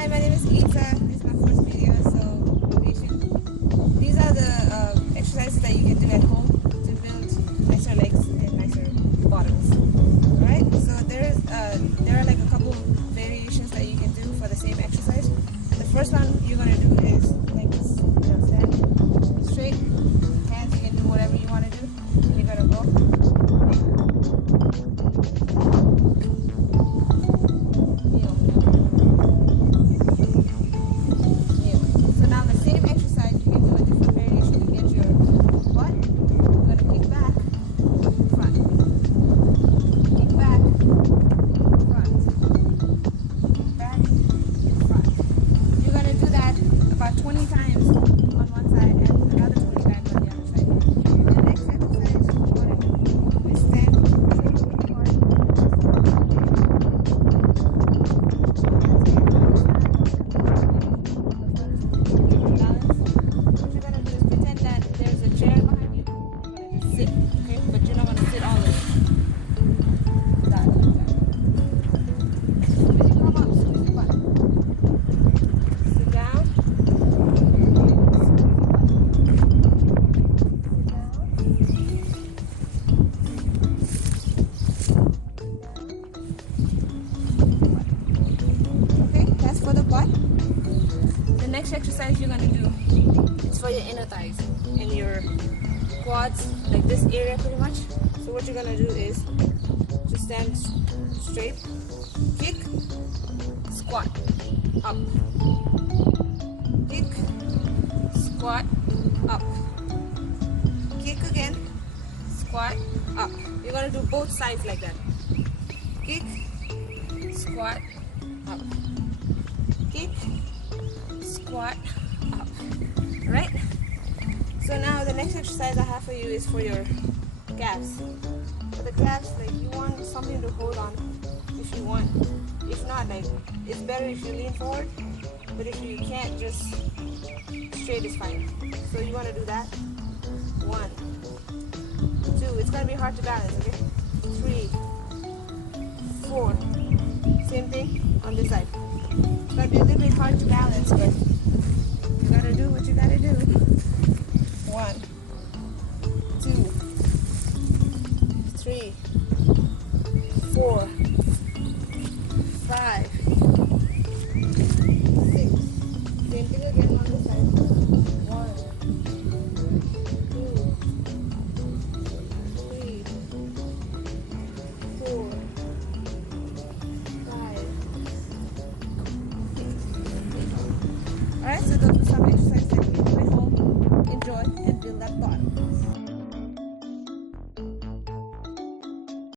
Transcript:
Hi, my name is Isa. This is my first video, so be patient. These are the exercises that you can do at home to build nicer legs and nicer bottoms. Alright, so there are like a couple variations that you can do for the same exercise. The first one you're going to do is like this, stand straight, hands, you can do whatever you want to do. You're going to go. About 20 times on one side and another 20 times on the other side. The next exercise you want to do is stand shoulder apart. Balance. What you're going to do is pretend that there's a chair behind you. You're going to just sit, okay? But you're not going to sit all the way. When you come up, squeeze the butt. Sit down. For the butt. The next exercise you're going to do is for your inner thighs and your quads, like this area pretty much. So what you're going to do is just stand straight, kick, squat, up, kick, squat, up, kick again, squat, up. You're going to do both sides like that. Kick, squat, up. Kick, squat, up. Right? So now the next exercise I have for you is for your calves. For the calves, like you want something to hold on if you want. If not, like it's better if you lean forward. But if you can't, just straight is fine. So you want to do that. 1, 2. It's gonna be hard to balance. Okay. 3, 4. Same thing on this side. It's going to be a little bit hard to balance, but you got to do what you got to do. 1, 2, 3, 4, 5,